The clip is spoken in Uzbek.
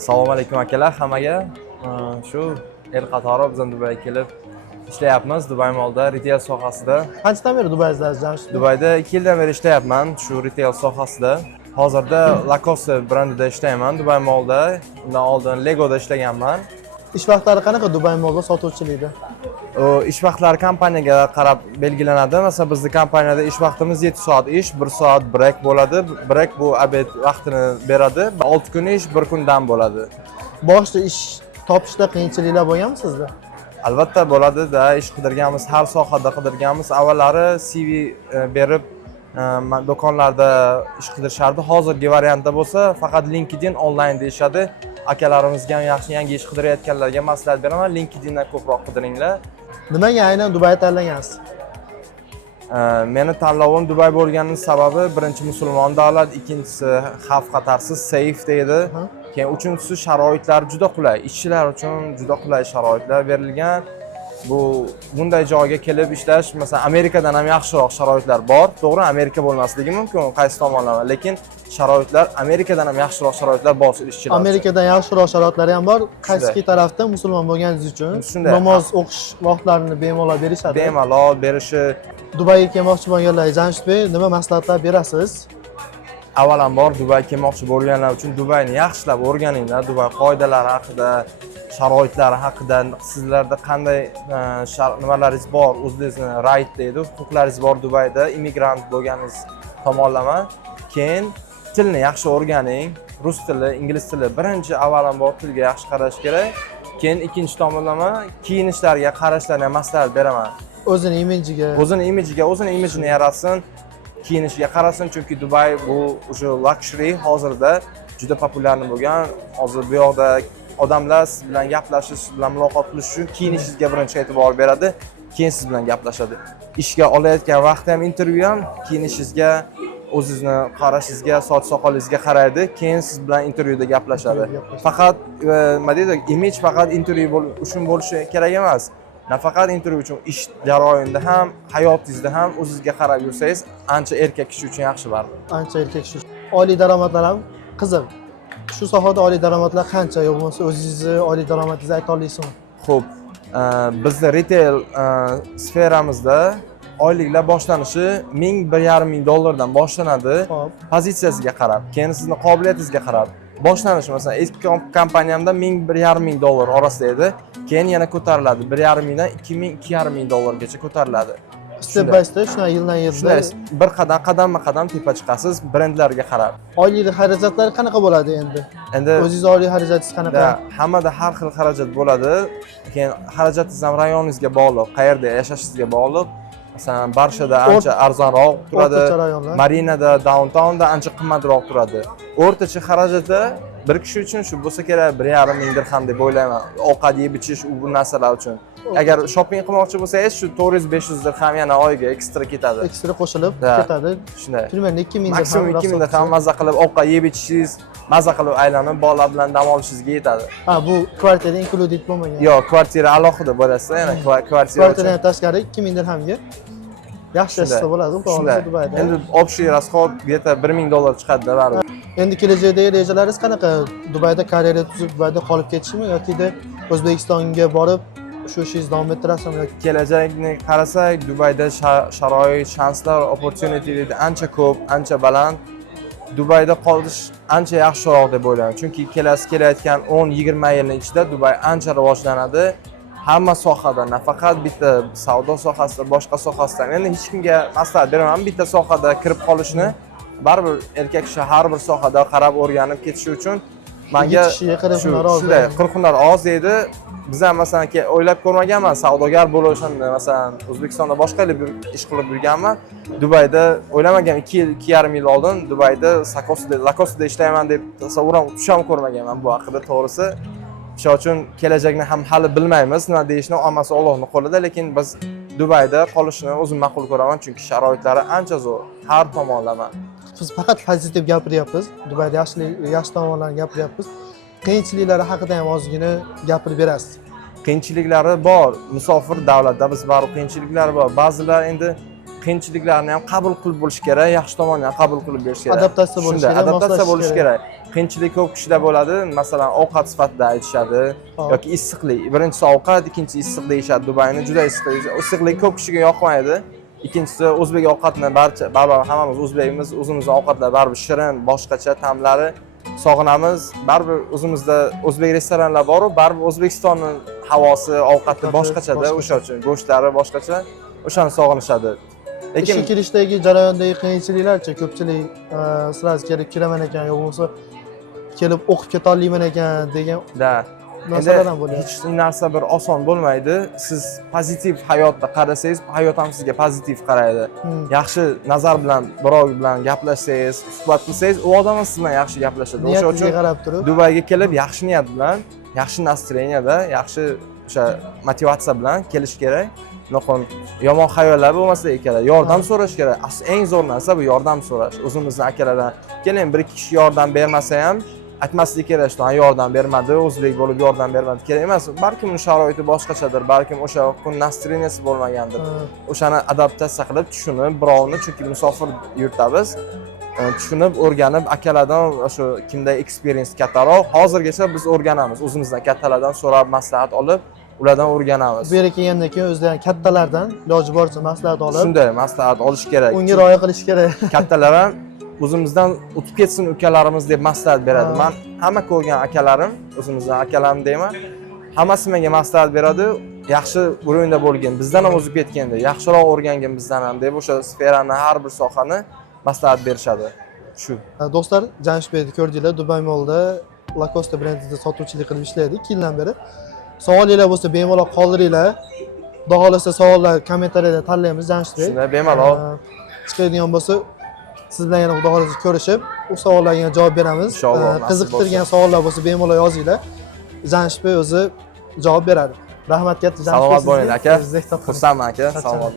Assalomu alaykum akalar hammaga. Shu el qatori biz Dubayga kelib ishlayapmiz. Dubay Mallda retail sohasida. Qanchadan beri Dubaydasiz Jamshid? Dubayda 2 yildan beri ishlayapman shu retail sohasida. Hozirda Lacoste brendida ishlayman Dubay Mallda. Undan oldin Legoda ishlaganman. Ish vaqtlari qanaqa Dubay Mallda sotuvchilikda? Ish vaqtlari kompaniyaga qarab belgilanadi. Masalan, bizning kompaniyada ish vaqtimiz 7 soat ish, 1 soat break bo'ladi. Break bu obed vaqtini beradi. 6 kun ish, 1 kun dam bo'ladi. Boshida ish topishda qiyinchiliklar bo'lganmi sizda? Albatta bo'ladi-da, ish qidirganmiz, har sohada qidirganmiz. Avvallari CV berib do'konlarda ish qidirishardi. Hozirgi variantda bo'lsa, faqat LinkedIn onlayn deyishadi. Akalarimizga ham yaxshi yangi ish qidirayotganlarga maslahat beraman, LinkedIndan ko'proq qidiringlar. Nimaga aynan Dubayni tanlagansiz? Meni tanlovim Dubay bo'lgani sababi birinchi musulmon davlat, ikkinchisi xavf xatarsiz, safe deydi. Keyin uchinchisi sharoitlar juda qulay, ishchilar uchun juda qulay sharoitlar berilgan. Bunday joyga kelib ishlash, masalan, Amerikadan ham yaxshiroq sharoitlar bor. To'g'ri, Amerika bo'lmasligi mumkin, qaysi tomonlama, lekin sharoitlar Amerikadan ham yaxshiroq sharoitlar bor ishchilar. Amerikadan yaxshiroq sharoitlari ham bor. Qaysi tarafda musulmon bo'lganingiz uchun namoz o'qish vaqtlarini bemalol berishadi. Bemalol berishi. Dubayga kelmoqchi bo'lganlarga Jamshid Bey nima maslahatlar berasiz? Avvalambor Dubayga kelmoqchi bo'lganlar uchun Dubayni yaxshilab o'rganinglar. Dubay qoidalari haqida, sharoitlari haqida, sizlarda qanday nimalaringiz bor, o'zingizni right deydi, huquqlaringiz bor Dubayda, immigrant bo'lganingiz tomonlama. Keyin tilni yaxshi o'rganing. Rus tili, ingliz tili. Birinchi avvalambor tilga yaxshi qarash kerak. Keyin ikkinchi tomonlama kiyinishlarga qarashlarga maslahat beraman. O'zini imijini yaratsin. Kiyinishiga qarasin, chunki Dubay bu o'sha luxury hozirda juda populyarni bo'lgan. Hozir bu yoqda odamlar siz bilan gaplashish, siz bilan muloqot qilish uchun kiyinishingizga birinchi e'tibor beradi, keyin siz bilan gaplashadi. Ishga olayotgan vaqtda ham intervyu ham kiyinishingizga, o'zingizni qarashingizga, soch soqolingizga qaraydi, keyin siz bilan intervyuda gaplashadi. Faqat nima deydi, imij faqat intervyu uchun bo'lishi kerak emas. Nafaqat intervyu uchun, ish jarayonida ham, hayotingizda ham o'zingizga qarab yursangiz, ancha erkak kishi uchun yaxshi baribir. Ancha erkak kishi. Oliy daromadlar ham qiziq. Shu sohada oliy daromadlar qancha, yo'q bo'lmasa o'zingizni oliy daromadingizni ayta olasizmi? Xo'p, bizda retail sferamizda oyliklar boshlanishi 1,5 ming dollardan boshlanadi. Pozitsiyasiga qarab, keyin sizning qobiliyatingizga qarab. Boshlanishi masalan eski kompaniyamda 1,5 ming dollar orasida edi. Keyin yana ko'tariladi. 1,5 mingdan 2 ming, 2,5 ming dollargacha ko'tariladi. Step by step shuna yildan-yilga bir qadam tepa chiqasiz brendlarga qarab. Oylik xarajatlari qanaqa bo'ladi endi? O'zingiz oylik xarajatingiz qanaqa? Hammada har xil xarajat bo'ladi. Keyin xarajatingiz ham rayoningizga bog'liq, qayerda yashashingizga bog'liq. Masalan, Barshada ancha arzonroq turadi, Marinada, downtownda ancha qimmatroq turadi. O'rtacha xarajati bir kishi uchun shu bo'lsa kerak 1,5 ming dirham deb o'ylayman. Ovqat yeb ichish bu narsalar uchun. Agar shopping qilmoqchi bo'lsangiz, shu 400-500 dirham yana oyiga ekstra ketadi. Ekstra qo'shilib ketadi. Shunday. Primern 2 ming dirham. Maksimum 2 ming dirham mazza qilib ovqat yeb ichishingiz, mazza qilib aylanib, bolalar bilan dam olishingizga yetadi. Bu kvartira included bo'lmagan. Yo'q, kvartira alohida bo'lasa, yana kvartiradan tashqari 2 ming dirhamga yaxshi yashasa bo'ladi Dubayda. Endi общий расход где-то 1 ming dollar chiqadi baribir. Endi kelajakdagi rejalaringiz qanaqa? Dubayda karyera tuzib, Dubayda qolib ketishmi yoki O'zbekistonga borib shu ishingizni davom ettirasizmi yoki kelajakni qarasak, Dubayda sharoit, shanslar, opportunity ancha ko'p, ancha baland. Dubayda qolish ancha yaxshiroq deb o'ylayman. Chunki kelayotgan 10-20 yilning ichida Dubay ancha rivojlanadi. Hamma sohada, nafaqat bitta savdo sohasida, boshqa sohasida. Endi hech kimga maslahat beraman bitta sohada kirib qolishni. Baribir erkak kishi har bir sohada qarab o'rganib ketishi uchun menga shunday qirq-hunar oz deydi. Biz ham masalan o'ylab ko'rmaganman savdogar bo'lishni, masalan O'zbekistonda boshqa ish qilib yurganman. Dubayda o'ylamagan 2,5 yil oldin Dubayda Lacoste'da ishlayman deb tasavvuram tusham ko'rmaganman bu haqida to'g'risi. Shuning uchun kelajakni ham hali bilmaymiz, nima deyishni hammasi Allohning qo'lida, lekin biz Dubayda qolishni o'zim ma'qul ko'raman, chunki sharoitlari ancha zo'r, har tomonlama. Biz faqat pozitiv gapiryapmiz, Dubayda yaxshi tomonlarni gapiryapmiz. Qiyinchiliklari haqida ham ozgina gapirib berasiz. Qiyinchiliklari bor. Musofir davlatda biz baribir qiyinchiliklari bor. Ba'zilar endi qiyinchiliklarni ham qabul qilib bo'lish kerak, yaxshi tomonni ham qabul qilib berish kerak. Adaptatsiya bo'lish Shunday, kerak, adaptatsiya moslashish bo'lish kerak. Qiyinchilik ko'p kishida bo'ladi. Masalan, ovqat sifatida aytishadi Hop. yoki issiqlik. Birinchisi ovqat, ikkinchisi issiq deyishadi. Dubayni juda issiq. Issiqlik ko'p kishiga yoqmaydi. Ikkinchisi o'zbek ovqatini baribir hammamiz o'zbekmiz, o'zimizning ovqatlar baribir shirin, boshqacha ta'mlari sog'inamiz. Baribir o'zimizda o'zbek restoranlar bor, baribir O'zbekistonning havosi, ovqati boshqachada, o'sha uchun go'shtlari boshqacha, o'shani sog'inishadi. Lekin ishga kirishdagi jarayondagi qiyinchiliklarcha ko'pchilik sразу kelib kiraman ekan yo bo'lmasa kelib o'qib keta olmayman ekan degan da narsalar ham bo'lyapti. hech narsa bir oson bo'lmaydi. Siz pozitiv hayotda qarasangiz, hayot ham sizga pozitiv qaraydi. Yaxshi nazar bilan birov bilan gaplashsangiz, suhbat qilsangiz, u odam ham siz bilan yaxshi gaplashadi. O'sha Niyatingizga uchun qarab turib Dubayga kelib yaxshi niyat bilan, yaxshi настроенияda, yaxshi o'sha motivatsiya bilan kelish kerak. Noqon yomon xayollar bo'lmasligi kerak. Yordam so'rash kerak. Asl eng zo'r narsa bu yordam so'rash. O'zimizning akalardan keling bir ikki kishi yordam bermasa ham aytmaslik kerak, "Ha, yordam bermadi, o'zbek bo'lib yordam bermadi." Kerak emas. Balkim uning sharoiti boshqachadir, balkim o'sha kun настроенияsi bo'lmagandir. O'shani adaptatsiya qilib, tushunib, birovni chunki musofir yurtamiz, tushunib, o'rganib, akalardan o'sha kimda experience kattaroq, hozirgacha biz o'rganamiz. O'zimizdan kattalardan so'rab, maslahat olib, ulardan o'rganamiz. bu yerga kelgandan keyin o'zlari kattalardan iloji boricha maslahat olib, Shunday maslahat olish kerak. unga rioya qilish kerak. Kattalar ham o'zimizdan o'tib ketsin ukalarimiz deb maslahat beradi. Men hamma ko'rgan akalarim, o'zimizdan akalarim deyman, hammasi menga maslahat beradi. Yaxshi o'rinda bo'lgin, bizdan ham o'zib ketganda, yaxshiroq o'rgangin bizdan ham deb o'sha sferani har bir sohani maslahat berishadi. Shu. Do'stlar, Jamshidbekni ko'rdinglar, Dubai Mallda Lacoste brendida sotuvchilik qilib ishlaydi 2 yildan beri. Savolinglar bo'lsa bemalol qoldiringlar. Xudo xolasa savollar kommentariyada tanlaymiz Jamshidbek. Shunday bemalol Chiqadigan bo'lsa siz bilan yana xudo xolasa ko'rishib, u savollarga javob beramiz. Inshaalloh, nasib Qiziqtirgan savollar bo'lsa bemalol yozinglar. Jamshidbek o'zi javob beradi. Rahmat katta Jamshidbek. salomat bo'ling aka. Xursandman Xursandman aka. Salomat